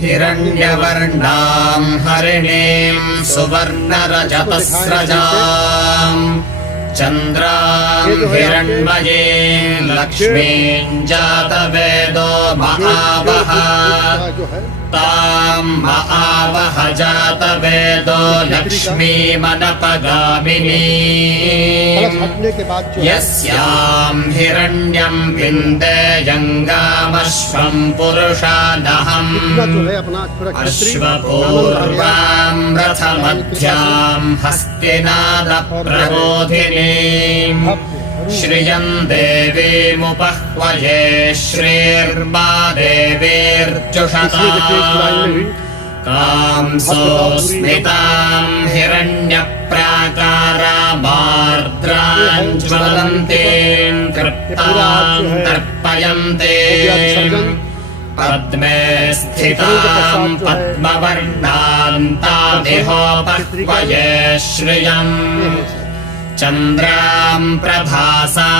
हिरण्यवर्णां हरिणीं सुवर्णरजतस्रजाम् चन्द्रां हिरण्मयीं लक्ष्मीं जातवेदो महावः तां महावः जातवेदो लक्ष्मीमनपगामिनीं यस्यां हिरण्यं विन्देयङ्गामश्वं पुरुषादहम् अश्वपूर्वां रथमध्यां हस्तिनादप्रबोधिनीं श्रियं देवीमुपह्वये श्रीर्मा देवीर्जुषताम् कांसोऽस्मितां हिरण्यप्राकारामार्द्रां ज्वलन्तीं तृप्तां तर्पयन्तीं पद्मे स्थितां पद्मवर्णां तामिहोपह्वये श्रियम् चन्द्रां प्रभासा